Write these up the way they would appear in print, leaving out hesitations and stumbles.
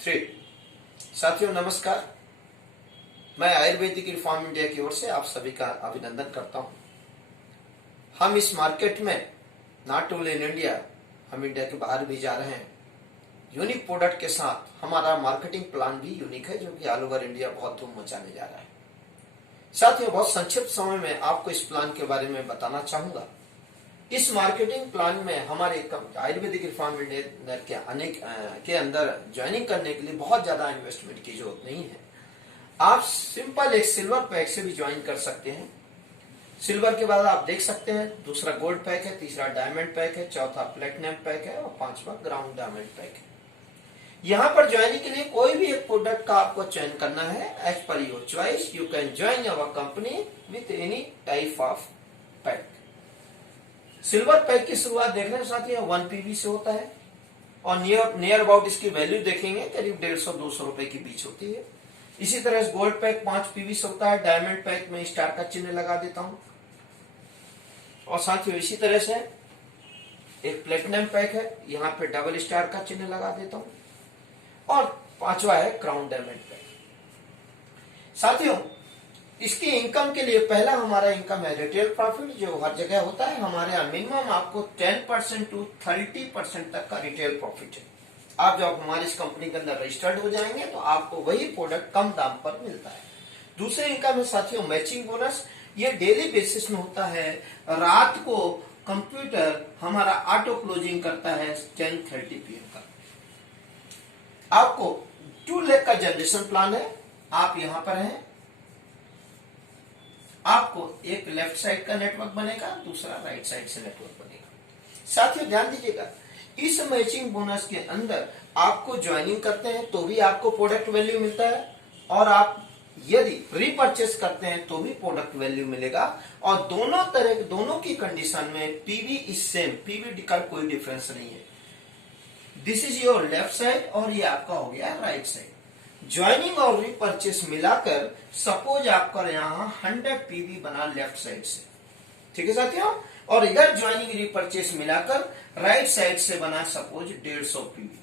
Three. साथियों नमस्कार, मैं आयुर्वेदिक रिफॉर्म इंडिया की ओर से आप सभी का अभिनंदन करता हूं। हम इस मार्केट में नॉट ओनली इन इंडिया, हम इंडिया के बाहर भी जा रहे हैं। यूनिक प्रोडक्ट के साथ हमारा मार्केटिंग प्लान भी यूनिक है, जो कि ऑल ओवर इंडिया बहुत धूम मचाने जा रहा है। साथियों बहुत संक्षिप्त समय में आपको इस प्लान के बारे में बताना चाहूंगा। इस मार्केटिंग प्लान में हमारे आयुर्वेदिक रिफॉर्म इंडिया के अंदर ज्वाइनिंग करने के लिए बहुत ज्यादा इन्वेस्टमेंट की जरूरत नहीं है। आप सिंपल एक सिल्वर पैक से भी ज्वाइन कर सकते हैं। सिल्वर के बाद आप देख सकते हैं दूसरा गोल्ड पैक है, तीसरा डायमंड पैक है, चौथा प्लेटिनम पैक है और पांचवा ग्राउंड डायमंड पैक है। यहाँ पर ज्वाइनिंग के लिए कोई भी एक प्रोडक्ट का आपको चयन करना है। As per your choice you can join our company with any type of pack. Silver pack की शुरुआत देख रहे हैं साथियों 1 पीवी से होता है और नियर अबाउट इसकी वैल्यू देखेंगे करीब 150-200 रुपए के बीच होती है। इसी तरह गोल्ड पैक 5 पीवी से होता है। डायमंड पैक में स्टार का चिन्ह लगा देता हूं और साथियों इसी तरह से एक प्लेटिनम पैक है, यहाँ पे डबल स्टार का चिन्ह लगा देता हूं और पांचवा है क्राउन डायमंड पैक। साथियों इसकी इनकम के लिए पहला हमारा इनकम है रिटेल प्रॉफिट, जो हर जगह होता है। हमारे यहाँ मिनिमम आपको 10% to 30% तक का रिटेल प्रॉफिट है। आप जब हमारी इस कंपनी के अंदर रजिस्टर्ड हो जाएंगे तो आपको वही प्रोडक्ट कम दाम पर मिलता है। दूसरे इनकम है साथियों मैचिंग बोनस। ये डेली बेसिस में होता है। रात को कंप्यूटर हमारा ऑटो क्लोजिंग करता है 10:30 PM का। आपको 2 लाख का जनरेशन प्लान है। आप यहां पर हैं, आपको एक लेफ्ट साइड का नेटवर्क बनेगा, दूसरा राइट साइड से नेटवर्क बनेगा। साथियों ध्यान दीजिएगा, इस मैचिंग बोनस के अंदर आपको ज्वाइनिंग करते हैं तो भी आपको प्रोडक्ट वैल्यू मिलता है और आप यदि रीपर्चेस करते हैं तो भी प्रोडक्ट वैल्यू मिलेगा। और दोनों की कंडीशन में पीवी इज सेम, पीवी का कोई डिफरेंस नहीं है। This is your left side और ये आपका हो गया राइट साइड। ज्वाइनिंग और रीपर्चेस मिलाकर सपोज आपका यहाँ 100 पीवी बना लेफ्ट साइड से, ठीक है साथियों। और इधर ज्वाइनिंग रीपर्चेस मिलाकर राइट साइड से बना सपोज 150 पीवी।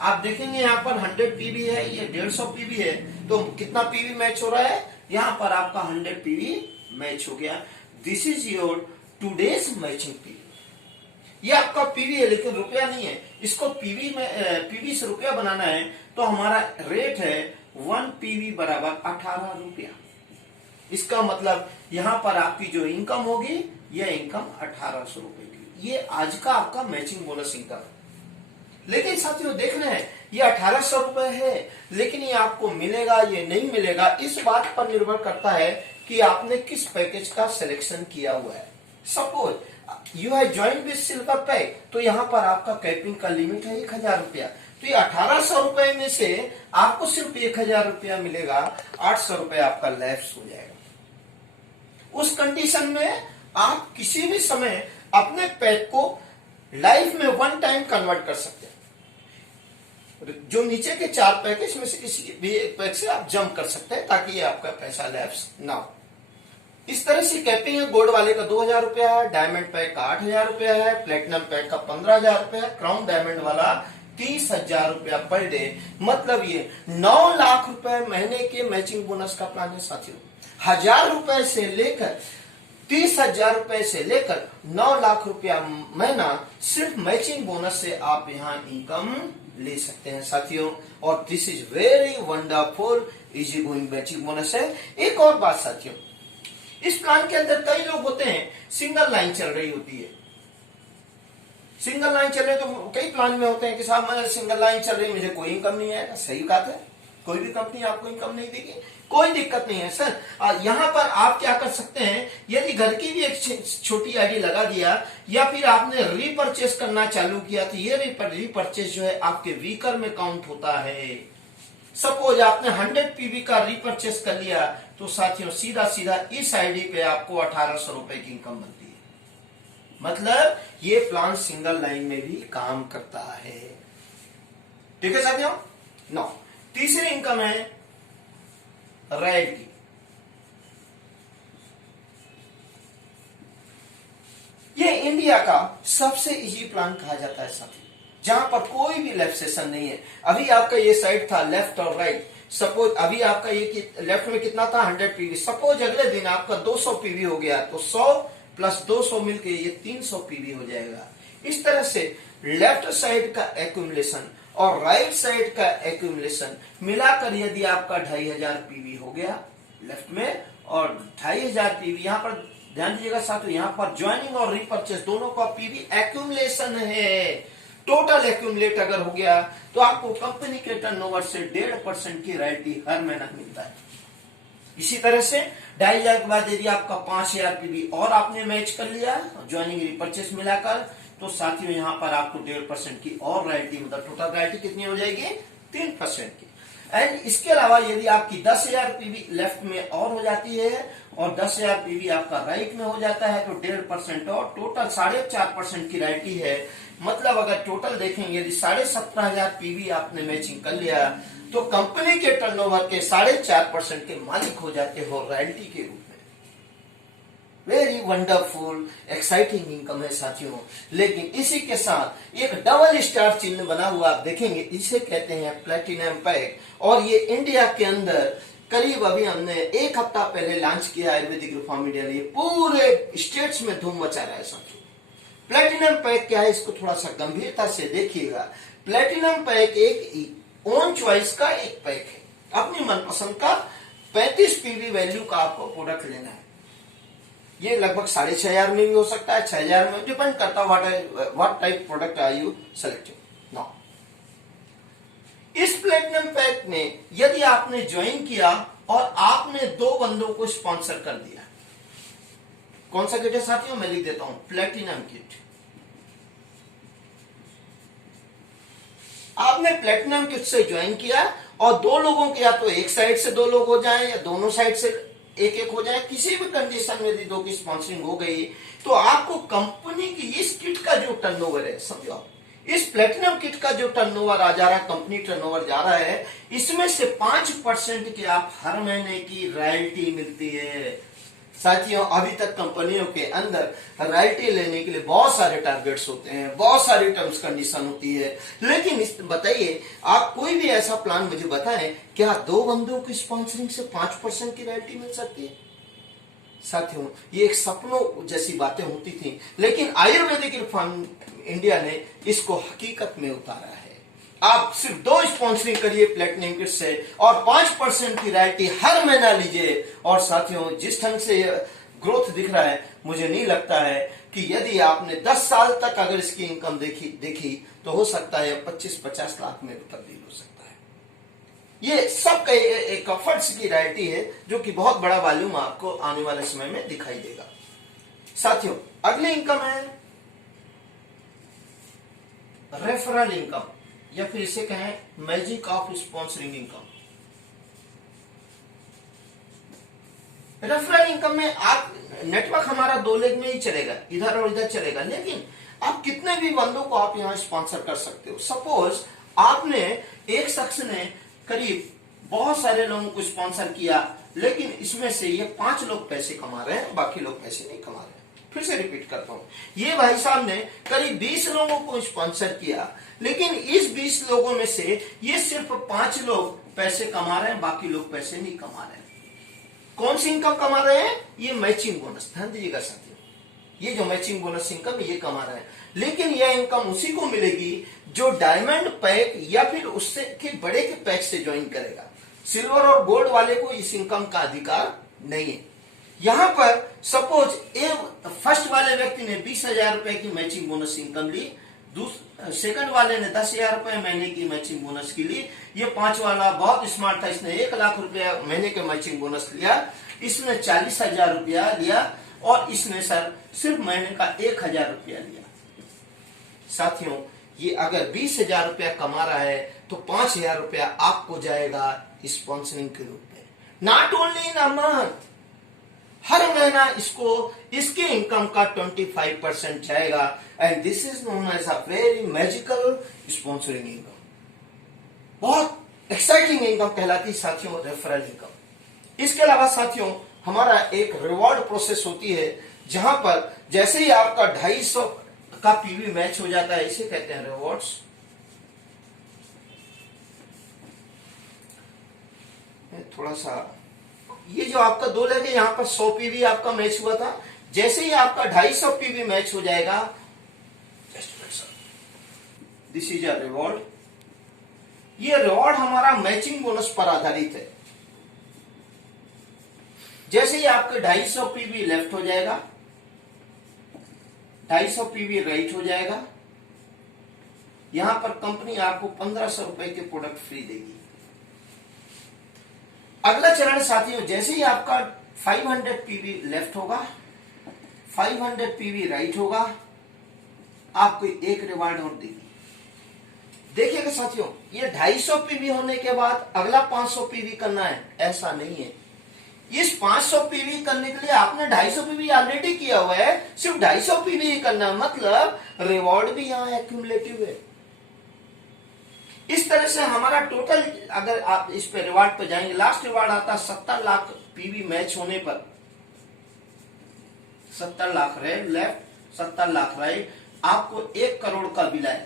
आप देखेंगे यहाँ पर 100 पीवी है, ये 150 पीवी है, तो कितना पीवी मैच हो रहा है? यहाँ पर आपका 100 पीवी मैच हो गया। This is your today's matching PV. ये आपका पीवी है लेकिन रुपया नहीं है। इसको पीवी से रुपया बनाना है तो हमारा रेट है 1 पीवी बराबर 18 रुपया। इसका मतलब यहाँ पर आपकी जो इनकम होगी यह इनकम 1800 रुपए की। ये आज का आपका मैचिंग बोनस इनकम। लेकिन साथियों देख रहे हैं ये 1800 रुपए है, लेकिन ये आपको मिलेगा ये नहीं मिलेगा इस बात पर निर्भर करता है कि आपने किस पैकेज का सिलेक्शन किया हुआ है। Suppose you have join with silver pack, तो यहाँ पर आपका कैपिंग का लिमिट है 1000 रुपया। तो ये 1800 रुपए में से आपको सिर्फ 1000 रुपया मिलेगा, 800 रुपया आपका लैप्स हो जाएगा। उस कंडीशन में आप किसी भी समय अपने पैक को लाइफ में 1 टाइम कन्वर्ट कर सकते हैं। जो नीचे के 4 पैक इसमें से किसी भी एक पैक से आप जंप कर सकते हैं ताकि ये आपका पैसा लैप्स ना हो। इस तरह से कैपिंग है। गोल्ड वाले का 2000 रुपया है, डायमंड पैक का 8000 रुपया है, प्लेटिनम पैक का 15000 रुपया है, क्राउन डायमंड वाला 30000 रुपया पर डे। मतलब ये 9 लाख रुपए महीने के मैचिंग बोनस का प्लान है साथियों। 1000 रुपए से लेकर 30,000 रुपए से लेकर 9 लाख रुपया महीना सिर्फ मैचिंग बोनस से आप यहाँ इनकम ले सकते हैं साथियों। और this is very wonderful easy going matching bonus है। एक और बात साथियों, इस प्लान के अंदर कई लोग होते हैं सिंगल लाइन चल रही होती है। सिंगल लाइन चल रही तो कई प्लान में होते हैं कि साहब मैं सिंगल लाइन चल रही, मुझे कोई इनकम नहीं आएगा। सही बात है, कोई भी कंपनी आपको इनकम नहीं देगी, कोई दिक्कत नहीं है सर। यहाँ पर आप क्या कर सकते हैं, यदि घर की भी एक छोटी आईडी लगा दिया या फिर आपने रीपर्चेस करना चालू किया तो ये रीपर्चेस जो है आपके वीकर में काउंट होता है। सपोज आपने 100 पीवी का रीपर्चेस कर लिया तो साथियों सीधा सीधा इस आईडी पे आपको 1800 रुपए की इनकम बनती है। मतलब ये प्लान सिंगल लाइन में भी काम करता है, ठीक है साथियों। नो, तीसरी इनकम है रेड की। ये इंडिया का सबसे इजी प्लान कहा जाता है साथियों। जहां पर कोई भी लेफ्ट सेशन नहीं है। अभी आपका ये साइड था लेफ्ट और राइट, सपोज अभी आपका ये लेफ्ट में कितना था 100 पीवी, सपोज अगले दिन आपका 200 पीवी हो गया तो 100 प्लस 200 मिलके ये 300 पीवी हो जाएगा। इस तरह से लेफ्ट साइड का एक्यूमुलेशन और राइट साइड का एक्यूमुलेशन मिलाकर यदि आपका 2500 पीवी हो गया लेफ्ट में और 2500 पीवी, यहां पर ध्यान दीजिएगा साथियों, यहां पर ज्वाइनिंग और रिपर्चेस दोनों का पीवी एक्यूमुलेशन है। टोटल एक्यूमुलेट अगर हो गया तो आपको कंपनी के टर्नओवर से 1.5% की रॉयल्टी हर महीना मिलता है। इसी तरह से 2500 के बाद यदि आपका 5000 पीवी और आपने मैच कर लिया ज्वाइनिंग रिपर्चेस मिलाकर, तो साथियों यहां पर आपको 1.5% की और रॉयल्टी, मतलब टोटल रॉयल्टी कितनी हो जाएगी 3% की। एंड इसके अलावा यदि आपकी 10,000 पीवी लेफ्ट में और हो जाती है और 10,000 पीवी आपका राइट में हो जाता है तो 1.5% और टोटल 4.5% की रॉयल्टी है। मतलब अगर टोटल देखेंगे यदि 17,500 पीवी आपने मैचिंग कर लिया तो कंपनी के टर्नओवर के 4.5% के मालिक हो जाते हो रॉयल्टी के रूप में। वेरी वंडरफुल एक्साइटिंग इनकम है साथियों। लेकिन इसी के साथ एक डबल स्टार चिन्ह बना हुआ आप देखेंगे, इसे कहते हैं प्लेटिनम पैक, और ये इंडिया के अंदर करीब अभी हमने 1 हफ्ता पहले लॉन्च किया आयुर्वेदिक रिफॉर्म इंडिया ने, पूरे स्टेट्स में धूम मचा रहा है साथियों। प्लेटिनम पैक क्या है इसको थोड़ा सा गंभीरता से देखिएगा। प्लेटिनम पैक एक ओन चॉइस का एक पैक है, अपनी मनपसंद का 35 पीवी वैल्यू का आपको प्रोडक्ट लेना है। ये लगभग 6,500 में भी हो सकता है, 6,000 में, डिपेंड करता है what type product are you selecting now. इस प्लेटिनम पैक में यदि आपने ज्वाइन किया और आपने 2 बंदों को स्पॉन्सर कर दिया, कौन सा किट है साथियों, मैं लिख देता हूं, प्लेटिनम किट। आपने प्लेटिनम किट से ज्वाइन किया और 2 लोगों के, या तो एक साइड से 2 लोग हो जाएं या दोनों साइड से एक हो जाए, किसी भी कंडीशन में यदि 2 की स्पॉन्सरिंग हो गई तो आपको कंपनी की इस किट का जो टर्नओवर है, समझो इस प्लेटिनम किट का जो टर्नओवर आ जा रहा है, कंपनी टर्नओवर जा रहा है, इसमें से 5% की आप हर महीने की रॉयल्टी मिलती है। साथियों अभी तक कंपनियों के अंदर रॉयल्टी लेने के लिए बहुत सारे टारगेट्स होते हैं, बहुत सारी टर्म्स कंडीशन होती है, लेकिन बताइए आप कोई भी ऐसा प्लान मुझे बताएं, क्या 2 बंदों की स्पॉन्सरिंग से 5% की रॉयल्टी मिल सकती है? साथियों ये एक सपनों जैसी बातें होती थी, लेकिन आयुर्वेदिक रिफॉर्म इंडिया ने इसको हकीकत में उतारा है। आप सिर्फ 2 स्पॉन्सरिंग करिए प्लेटिनम किट से और 5% की रॉयल्टी हर महीना लीजिए। और साथियों जिस ढंग से ग्रोथ दिख रहा है, मुझे नहीं लगता है कि यदि आपने 10 साल तक अगर इसकी इनकम देखी तो हो सकता है 25-50 लाख में तब्दील हो सकता है। ये सब का एक एफर्ट्स की रॉयल्टी है जो कि बहुत बड़ा वॉल्यूम आपको आने वाले समय में दिखाई देगा। साथियों अगली इनकम है रेफरल इनकम, या फिर इसे कहें magic of sponsoring income. Referral income में आप नेटवर्क हमारा 2 लेग में ही चलेगा, इधर और इधर चलेगा, लेकिन आप कितने भी बंदों को आप यहां स्पॉन्सर कर सकते हो। सपोज आपने एक शख्स ने करीब बहुत सारे लोगों को स्पॉन्सर किया, लेकिन इसमें से ये 5 लोग पैसे कमा रहे हैं, बाकी लोग पैसे नहीं कमा रहे हैं। फिर से रिपीट करता हूं, ये भाई साहब ने करीब 20 लोगों को स्पॉन्सर किया, लेकिन इस 20 लोगों में से ये सिर्फ 5 लोग पैसे कमा रहे हैं, बाकी लोग पैसे नहीं कमा रहे हैं। कौन सी इनकम कमा रहे हैं? ये मैचिंग बोनस। ध्यान दीजिएगा साथियों, ये जो मैचिंग बोनस इनकम ये कमा रहे हैं, लेकिन यह इनकम उसी को मिलेगी जो डायमंड पैक या फिर उससे के बड़े के पैक से ज्वाइन करेगा। सिल्वर और गोल्ड वाले को इस इनकम का अधिकार नहीं है। यहां पर सपोज फर्स्ट वाले व्यक्ति ने 20,000 रुपए की मैचिंग बोनस इनकम ली, सेकंड वाले ने 10,000 रुपए महीने की मैचिंग बोनस की ली, ये 5 वाला बहुत स्मार्ट था, इसने 1 लाख रुपया महीने के मैचिंग बोनस लिया, इसने 40,000 रुपया लिया और इसने सर सिर्फ महीने का 1,000 रुपया लिया। साथियों ये अगर 20,000 रुपया कमा रहा है तो 5,000 रुपया आपको जाएगा स्पॉन्सरिंग के रूप में। Not only in a month, हर महीना इसको इसके इनकम का 25% जाएगा, and this is known as a very magical sponsoring income. बहुत एक्साइटिंग इनकम कहलाती है साथियों रेफरल इनकम। इसके अलावा साथियों हमारा एक रिवॉर्ड प्रोसेस होती है, जहां पर जैसे ही आपका 250 का पीवी मैच हो जाता है, इसे कहते हैं रिवॉर्ड्स। थोड़ा सा ये जो आपका 2 लेग है यहाँ पर 100 पीवी आपका मैच हुआ था, जैसे ही आपका 250 पीवी मैच हो जाएगा, दिस इज अ रिवॉर्ड। ये रिवॉर्ड हमारा मैचिंग बोनस पर आधारित है। जैसे ही आपका 250 पीवी लेफ्ट हो जाएगा, 250 पीवी राइट हो जाएगा, यहां पर कंपनी आपको 1500 रुपए के प्रोडक्ट फ्री देगी। अगला चरण साथियों, जैसे ही आपका 500 पीवी लेफ्ट होगा, 500 पीवी राइट होगा, आपको एक रिवार्ड और देगी। देखिएगा साथियों, ये 250 पीवी होने के बाद अगला 500 पीवी करना है, ऐसा नहीं है। इस 500 पीवी करने के लिए आपने 250 पीवी ऑलरेडी किया हुआ है, सिर्फ 250 पीवी ही करना, मतलब रिवॉर्ड भी यहां एक्यूमुलेटिव है। इस तरह से हमारा टोटल, अगर आप इस पे रिवार्ड पे जाएंगे, लास्ट रिवार्ड आता है 70 लाख पीवी मैच होने पर, 70 लाख लेफ्ट, 70 लाख राइट, आपको 1 करोड़ का बिल है।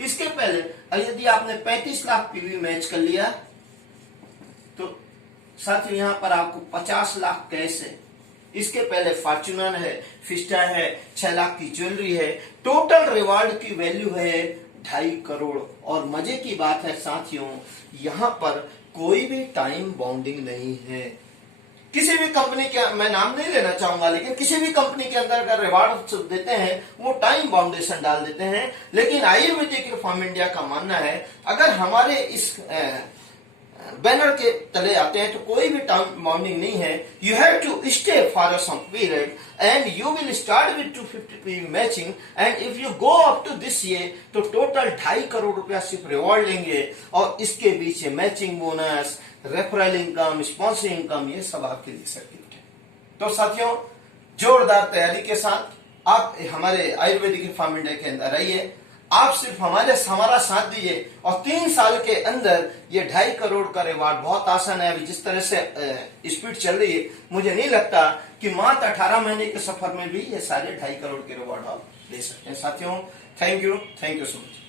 इसके पहले यदि आपने 35 लाख पीवी मैच कर लिया तो साथियों यहां पर आपको 50 लाख कैश है। इसके पहले फॉर्च्यूनर है, फिस्टा है, 6 लाख की ज्वेलरी है। टोटल रिवार्ड की वैल्यू है 2.5 करोड़। और मजे की बात है साथियों, यहां पर कोई भी टाइम बाउंडिंग नहीं है। किसी भी कंपनी के, मैं नाम नहीं लेना चाहूंगा, लेकिन किसी भी कंपनी के अंदर अगर रिवार्ड देते हैं वो टाइम बाउंडेशन डाल देते हैं। लेकिन आयुर्वेदिक रिफॉर्म इंडिया का मानना है, अगर हमारे इस बैनर के तले आते हैं तो कोई भी टाइम बाउंडिंग नहीं है। You have to stay for some period and you will start with 250 PV matching and if you go up to this year तो टोटल 2.5 करोड़ रुपया सिर्फ रिवॉर्ड लेंगे। और इसके बीच matching bonus, referral income, sponsor income, ये सब आपके लिए सर्टिफिकेट है। तो साथियों, जोरदार तैयारी के साथ आप हमारे आयुर्वेदिक रिफॉर्म इंडिया के अंदर आइए। आप सिर्फ हमारा साथ दीजिए और 3 साल के अंदर ये 2.5 करोड़ का रिवार्ड बहुत आसान है। अभी जिस तरह से स्पीड चल रही है, मुझे नहीं लगता कि मात्र 18 महीने के सफर में भी ये सारे 2.5 करोड़ के रिवार्ड आप ले सकते हैं। साथियों, थैंक यू सो मच।